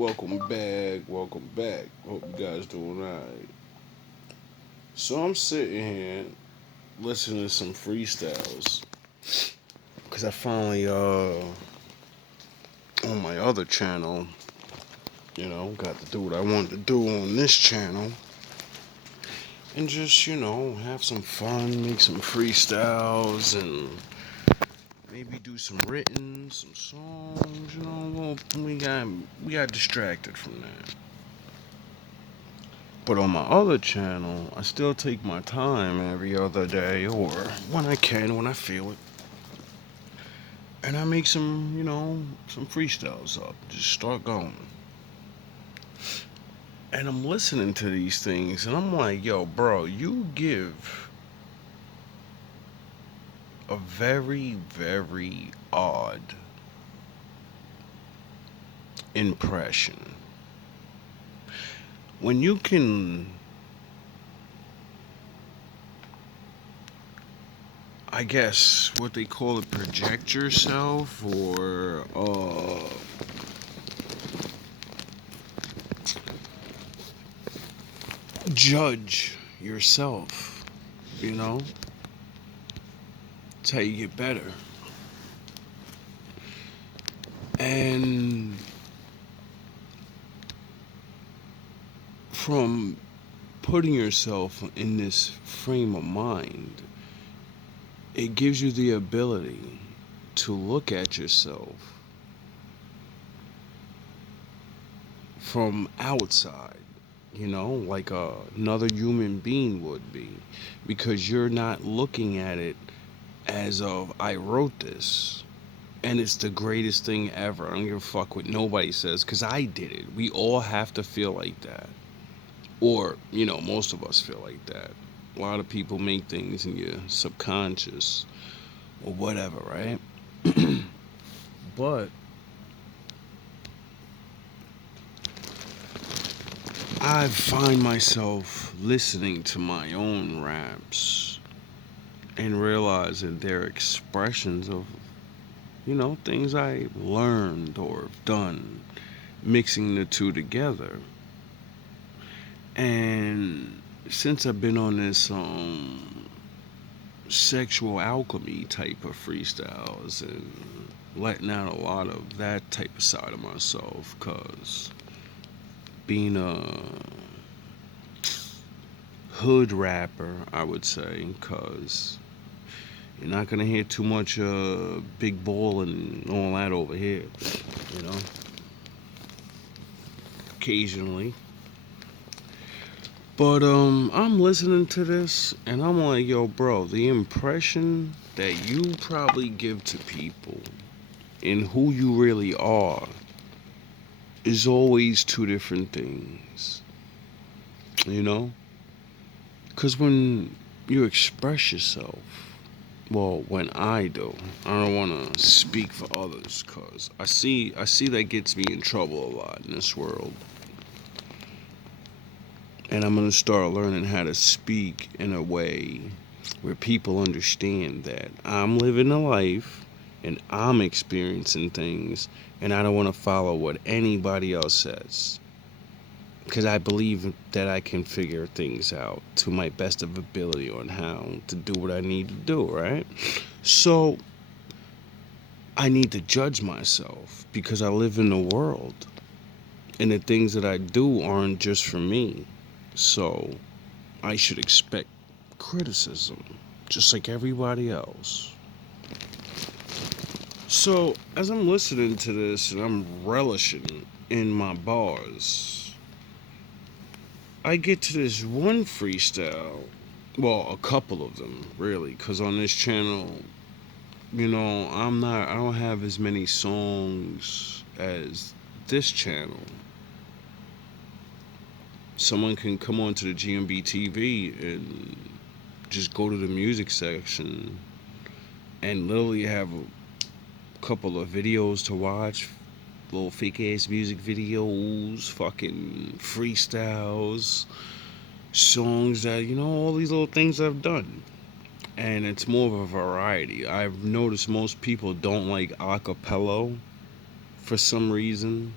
Welcome back. Hope you guys doing alright. So I'm sitting here listening to some freestyles because I finally on my other channel, got to do what I wanted to do on this channel and just have some fun, make some freestyles and maybe do some written, some songs. We got distracted from that. But on my other channel, I still take my time every other day or when I can, when I feel it. And I make some freestyles up. Just start going. And I'm listening to these things and I'm like, yo, bro, you give a very, very odd impression. When you can, I guess, what they call it, project yourself or judge yourself, you know? It's how you get better. And from putting yourself in this frame of mind, it gives you the ability to look at yourself from outside, like another human being would be, because you're not looking at it as of I wrote this and it's the greatest thing ever. I don't give a fuck what nobody says because I did it. We all have to feel like that. Or, most of us feel like that. A lot of people make things in your subconscious or whatever, right? But I find myself listening to my own raps and realizing they're expressions of, things I learned or have done, mixing the two together. And since I've been on this sexual alchemy type of freestyles and letting out a lot of that type of side of myself, cause being a hood rapper, I would say, cause you're not gonna hear too much big ball and all that over here, you know. Occasionally. But I'm listening to this and I'm like, yo, bro, the impression that you probably give to people and who you really are is always two different things, you know? Because when you express yourself, well, when I do, I don't want to speak for others, cause I see that gets me in trouble a lot in this world, and I'm gonna start learning how to speak in a way where people understand that I'm living a life and I'm experiencing things, and I don't want to follow what anybody else says. Because I believe that I can figure things out to my best of ability on how to do what I need to do, right? So I need to judge myself because I live in the world and the things that I do aren't just for me. So I should expect criticism just like everybody else. So as I'm listening to this and I'm relishing in my bars, I get to this one freestyle. Well, a couple of them, really, because on this channel, I don't have as many songs as this channel. Someone can come onto the GMB TV and just go to the music section and literally have a couple of videos to watch, little fake ass music videos, fucking freestyles, songs that, all these little things I've done. And it's more of a variety. I've noticed most people don't like acapella for some reason.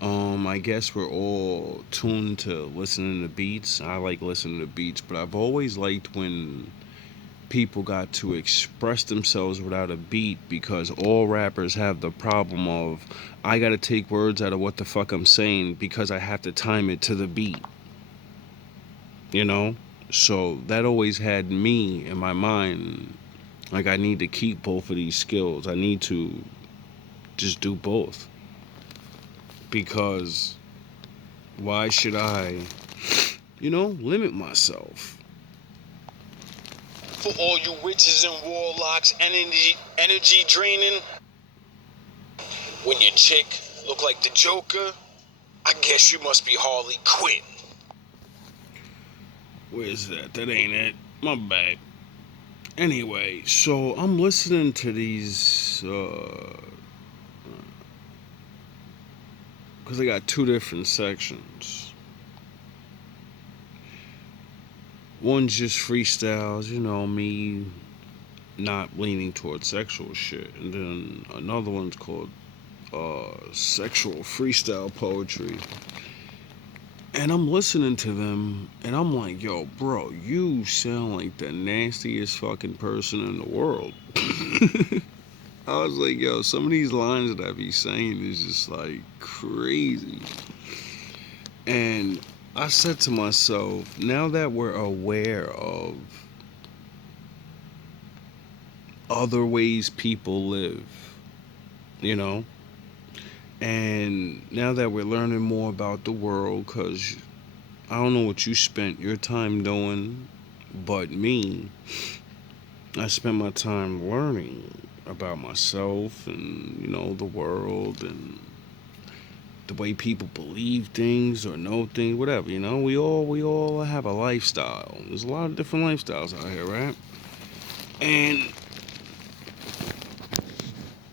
I guess we're all tuned to listening to beats. I like listening to beats, but I've always liked when people got to express themselves without a beat, because all rappers have the problem of I gotta take words out of what the fuck I'm saying because I have to time it to the beat, you know? So that always had me in my mind like I need to keep both of these skills. I need to just do both, because why should I, limit myself? For all you witches and warlocks, energy draining. When your chick look like the Joker, I guess you must be Harley Quinn. Where's that? That ain't it. My bad. Anyway, so I'm listening to these, because I got two different sections. One's just freestyles, me not leaning towards sexual shit. And then another one's called sexual freestyle poetry. And I'm listening to them, and I'm like, yo, bro, you sound like the nastiest fucking person in the world. I was like, yo, some of these lines that I be saying is just like crazy. And I said to myself, now that we're aware of other ways people live, you know, and now that we're learning more about the world, because I don't know what you spent your time doing, but me, I spent my time learning about myself and, the world and the way people believe things or know things, whatever, we all have a lifestyle. There's a lot of different lifestyles out here, right? And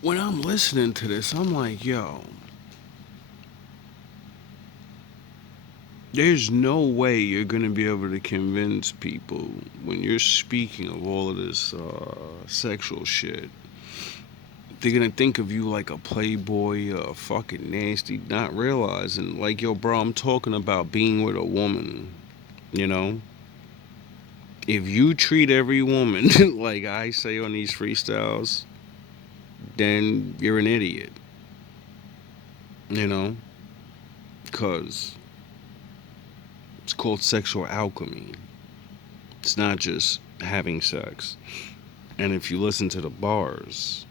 when I'm listening to this, I'm like, yo, there's no way you're gonna be able to convince people when you're speaking of all of this sexual shit. They're gonna think of you like a playboy, fucking nasty, not realizing, like, yo, bro, I'm talking about being with a woman, you know? If you treat every woman like I say on these freestyles, then you're an idiot, you know? Because it's called sexual alchemy. It's not just having sex. And if you listen to the bars,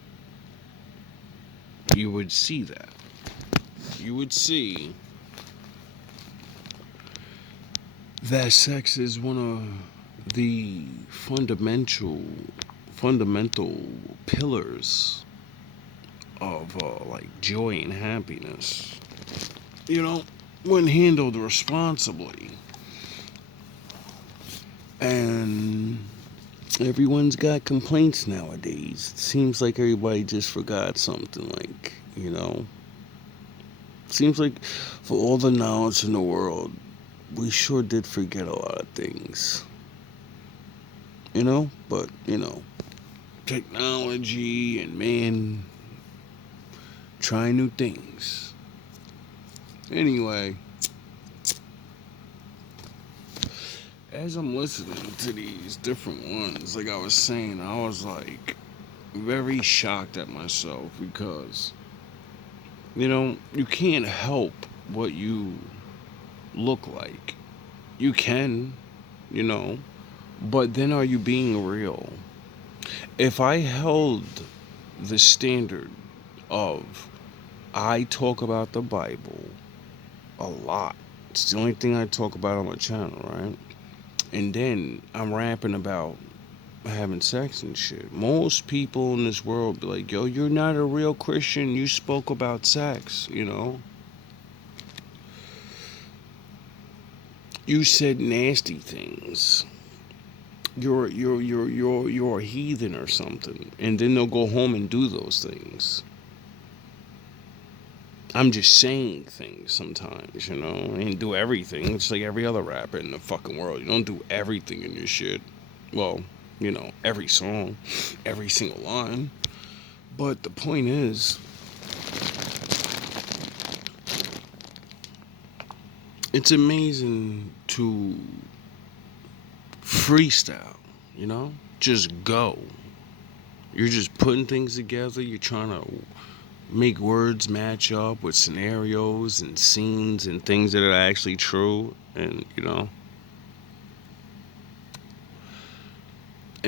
you would see that. You would see that sex is one of the fundamental pillars of like joy and happiness. You know, when handled responsibly. And everyone's got complaints nowadays. It seems like everybody just forgot something, like, seems like for all the knowledge in the world, we sure did forget a lot of things. But, technology and man trying new things. Anyway, as I'm listening to these different ones, like I was saying, I was like very shocked at myself because, you can't help what you look like. You can, but then are you being real? If I held the standard of I talk about the Bible a lot, it's the only thing I talk about on my channel, right? And then I'm rapping about having sex and shit. Most people in this world be like, yo, you're not a real Christian. You spoke about sex, You said nasty things. You're a heathen or something. And then they'll go home and do those things. I'm just saying things sometimes, and do everything. It's like every other rapper in the fucking world. You don't do everything in your shit. Well, every song, every single line. But the point is, it's amazing to freestyle, you know? Just go. You're just putting things together. You're trying to make words match up with scenarios and scenes and things that are actually true. And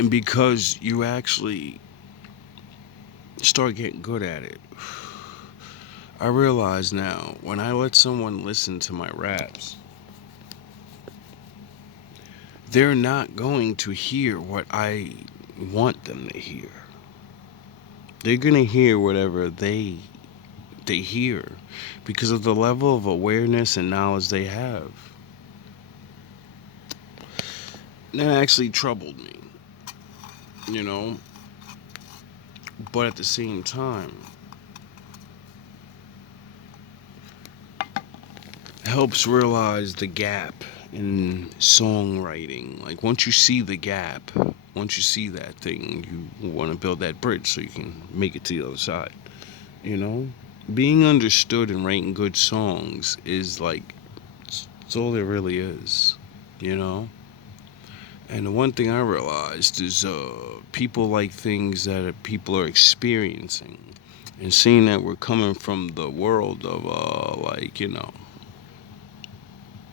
because you actually start getting good at it, I realize now when I let someone listen to my raps, they're not going to hear what I want them to hear. They're gonna hear whatever they hear because of the level of awareness and knowledge they have. That actually troubled me, you know. But at the same time, helps realize the gap in songwriting. Like once you see the gap, once you see that thing, you want to build that bridge so you can make it to the other side. You know, being understood and writing good songs is like it's all there really is. You know, and the one thing I realized is people like things that people are experiencing, and seeing that we're coming from the world of like a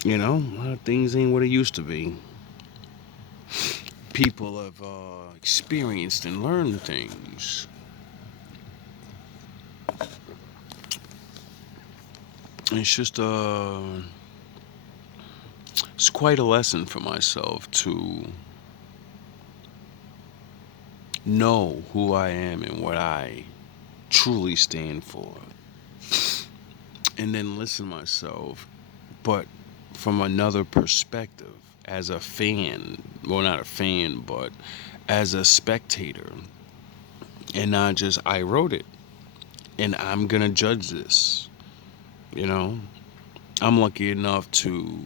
lot of things ain't what it used to be. People have experienced and learned things. It's just it's quite a lesson for myself to know who I am and what I truly stand for, and then listen to myself, but from another perspective, as a fan, well, not a fan, but as a spectator, and not just I wrote it and I'm gonna judge this. You know, I'm lucky enough to,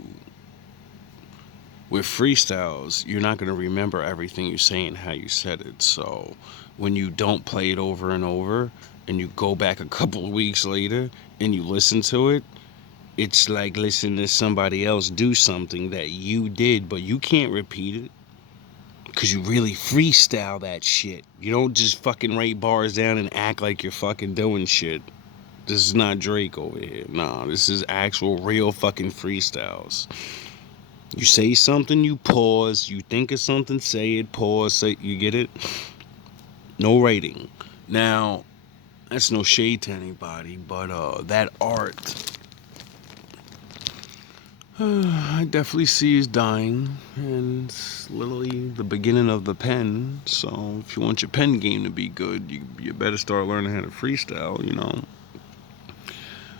with freestyles, you're not gonna remember everything you say and how you said it. So when you don't play it over and over, and you go back a couple of weeks later and you listen to it, it's like listening to somebody else do something that you did, but you can't repeat it because you really freestyle that shit. You don't just fucking write bars down and act like you're fucking doing shit. This is not Drake over here. Nah, this is actual real fucking freestyles. You say something, you pause. You think of something, say it, pause, say, you get it? No writing. Now, that's no shade to anybody, but that art, I definitely see is dying, and it's literally the beginning of the pen. So if you want your pen game to be good, you better start learning how to freestyle,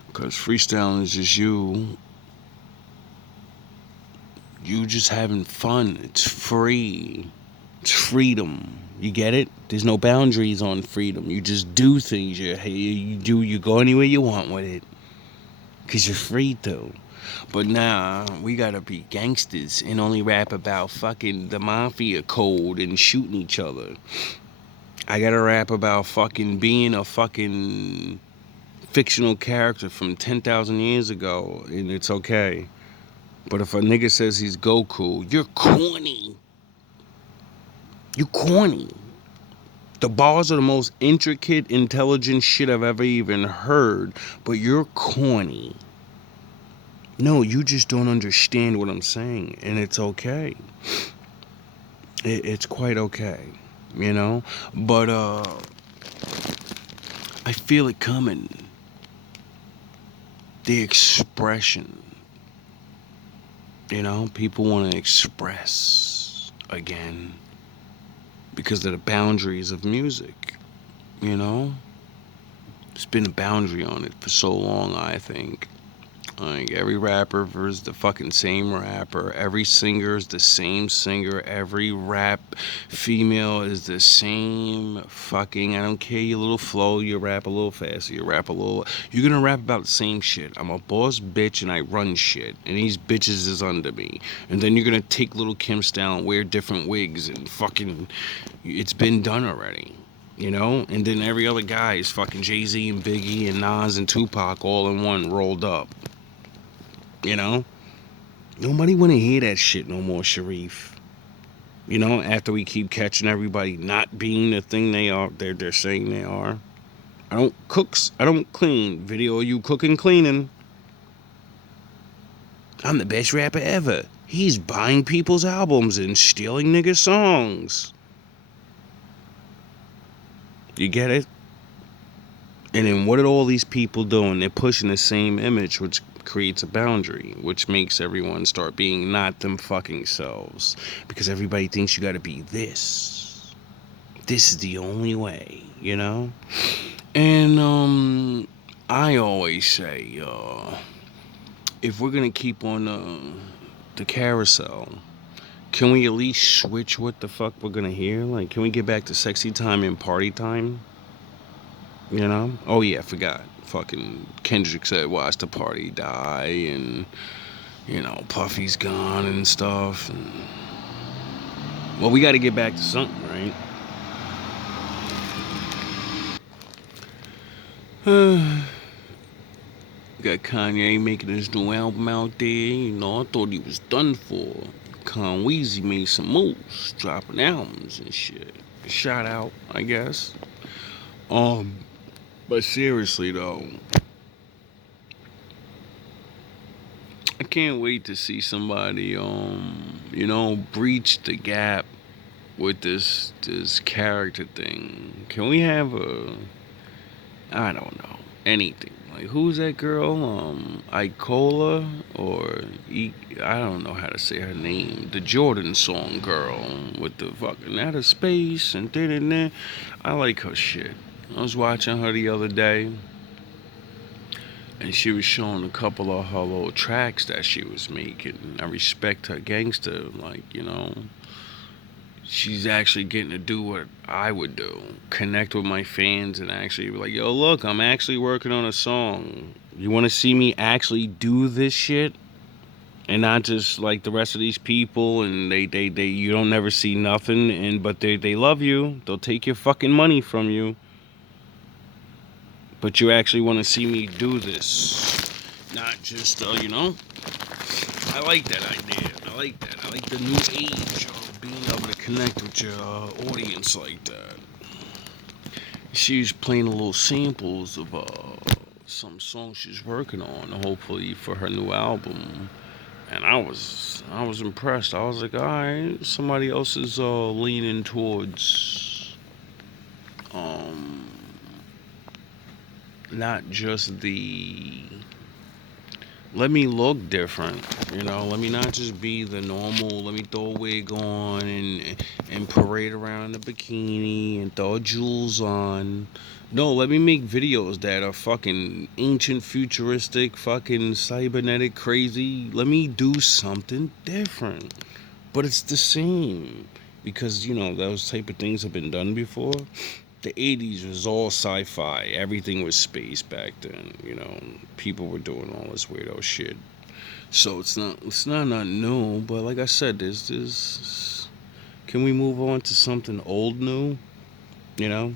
because freestyling is just you just having fun. It's free. It's freedom. You get it? There's no boundaries on freedom. You just do things. You go anywhere you want with it, because you're free to. But now we gotta be gangsters and only rap about fucking the mafia code and shooting each other. I gotta rap about fucking being a fucking fictional character from 10,000 years ago, and it's okay. But if a nigga says he's Goku, you're corny. You corny. The bars are the most intricate, intelligent shit I've ever even heard, but you're corny. No, you just don't understand what I'm saying, and it's okay. It's quite okay, But I feel it coming. The expression, people want to express again because of the boundaries of music, There's been a boundary on it for so long, I think. Like every rapper is the fucking same rapper. Every singer is the same singer. Every rap female is the same fucking. I don't care your little flow. You rap a little faster. You rap a little. You're gonna rap about the same shit. I'm a boss bitch and I run shit. And these bitches is under me. And then you're gonna take Little Kim style and wear different wigs and fucking. It's been done already. And then every other guy is fucking Jay-Z and Biggie and Nas and Tupac all in one rolled up. Nobody want to hear that shit no more, Sharif. You know, after we keep catching everybody not being the thing they are, they're saying they are. I don't cooks, I don't clean. Video of you cooking, cleaning. I'm the best rapper ever. He's buying people's albums and stealing niggas' songs. You get it? And then what are all these people doing? They're pushing the same image, which creates a boundary, which makes everyone start being not them fucking selves. Because everybody thinks you gotta be this. This is the only way, you know? And I always say, if we're gonna keep on the carousel, can we at least switch what the fuck we're gonna hear? Like, can we get back to sexy time and party time? You know? Oh yeah, I forgot. Fucking Kendrick said, "Watch the party die," and you know, Puffy's gone and stuff. And, well, we got to get back to something, right? Got Kanye making his new album out there. You know, I thought he was done for. Conweezy made some moves, dropping albums and shit. Shout out, I guess. But seriously though, I can't wait to see somebody, you know, breach the gap with this character thing. Can we have I don't know, anything? Like, who's that girl? Icola or I don't know how to say her name. The Jordan song girl with the fucking outer space and da. I like her shit. I was watching her the other day, and she was showing a couple of her little tracks that she was making. I respect her gangster, like, you know, she's actually getting to do what I would do, connect with my fans and actually be like, yo, look, I'm actually working on a song. You want to see me actually do this shit? And not just like the rest of these people, and they you don't never see nothing, and but they love you. They'll take your fucking money from you. But you actually want to see me do this. Not just, you know? I like that idea. I like that. I like the new age of being able to connect with your audience like that. She was playing a little samples of some songs she's working on, hopefully for her new album. And I was impressed. I was like, all right, somebody else is leaning towards not just the let me look different, you know, let me not just be the normal, let me throw a wig on and parade around in a bikini and throw jewels on. No, let me make videos that are fucking ancient, futuristic, fucking cybernetic, crazy. Let me do something different, but it's the same, because you know those type of things have been done before. The 80s was all sci-fi. Everything was space back then. You know, people were doing all this weirdo shit. So it's not nothing new. But like I said, there's this. Can we move on to something old new? You know,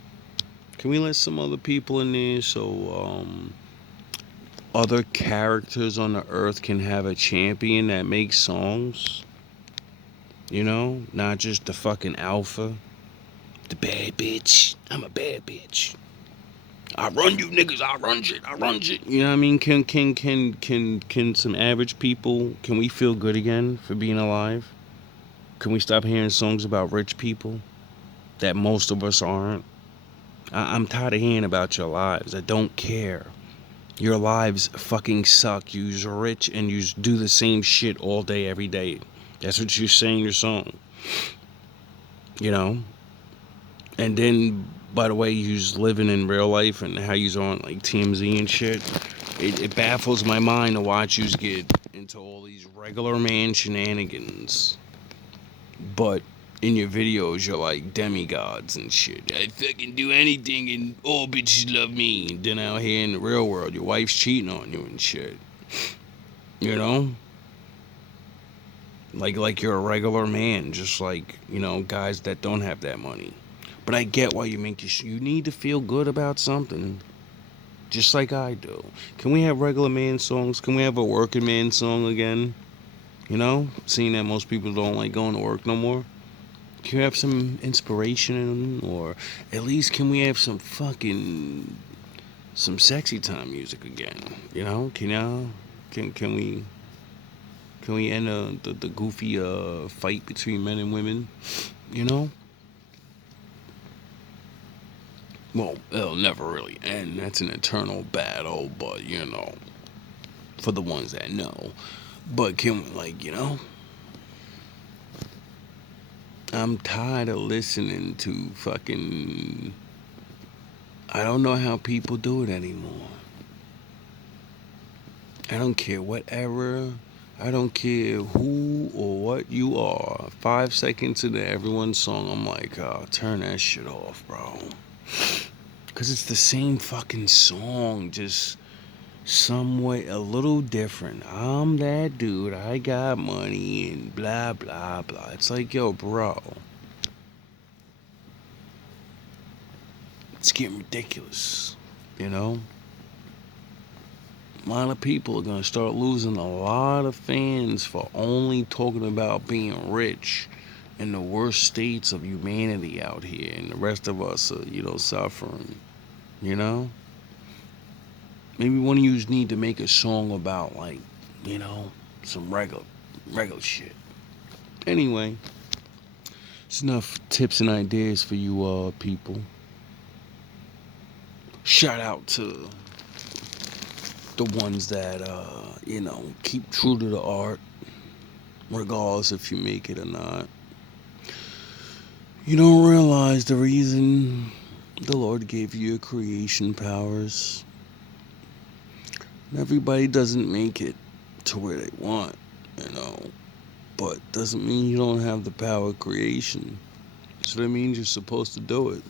can we let some other people in there so other characters on the earth can have a champion that makes songs? You know, not just the fucking alpha. The bad bitch. I'm a bad bitch. I run you niggas. I run shit. I run shit. You know what I mean? Can some average people, can we feel good again for being alive? Can we stop hearing songs about rich people that most of us aren't? I'm tired of hearing about your lives. I don't care. Your lives fucking suck. You're rich and you do the same shit all day, every day. That's what you say in your song. You know? And then, by the way, you's living in real life and how you's on like TMZ and shit. It baffles my mind to watch yous get into all these regular man shenanigans. But in your videos, you're like demigods and shit. I fucking do anything and all bitches love me. And then out here in the real world, your wife's cheating on you and shit. You know? Like you're a regular man, just like, you know, guys that don't have that money. But I get why you make this. You need to feel good about something. Just like I do. Can we have regular man songs? Can we have a working man song again? You know, seeing that most people don't like going to work no more. Can you have some inspiration, or at least can we have some sexy time music again? You know, can we end the goofy fight between men and women? You know, well, it'll never really end. That's an eternal battle, but you know, for the ones that know. But can we, like, you know, I'm tired of listening to fucking. I don't know how people do it anymore. I don't care what era. I don't care who or what you are. 5 seconds into everyone's song, I'm like, oh, turn that shit off, bro. Because it's the same fucking song, just some way a little different. I'm that dude, I got money, and blah, blah, blah. It's like, yo, bro. It's getting ridiculous, you know? A lot of people are going to start losing a lot of fans for only talking about being rich in the worst states of humanity out here, and the rest of us are, you know, suffering, you know? Maybe one of you need to make a song about, like, you know, some regular shit. Anyway, it's enough tips and ideas for you people. Shout out to the ones that you know, keep true to the art, regardless if you make it or not. You don't realize the reason the Lord gave you your creation powers. Everybody doesn't make it to where they want, you know, but doesn't mean you don't have the power of creation. So that means you're supposed to do it,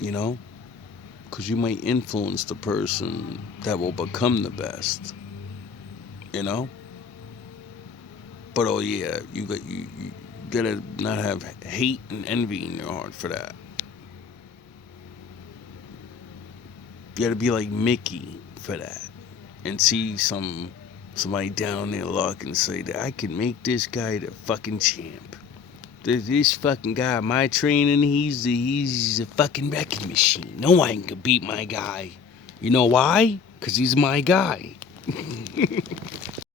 you know, because you might influence the person that will become the best, you know. But oh yeah, you gotta not have hate and envy in your heart for that. You gotta be like Mickey for that, and see somebody down their luck and say that I can make this guy the fucking champ. This fucking guy, my training, he's a fucking wrecking machine. No one can beat my guy. You know why? Cause he's my guy.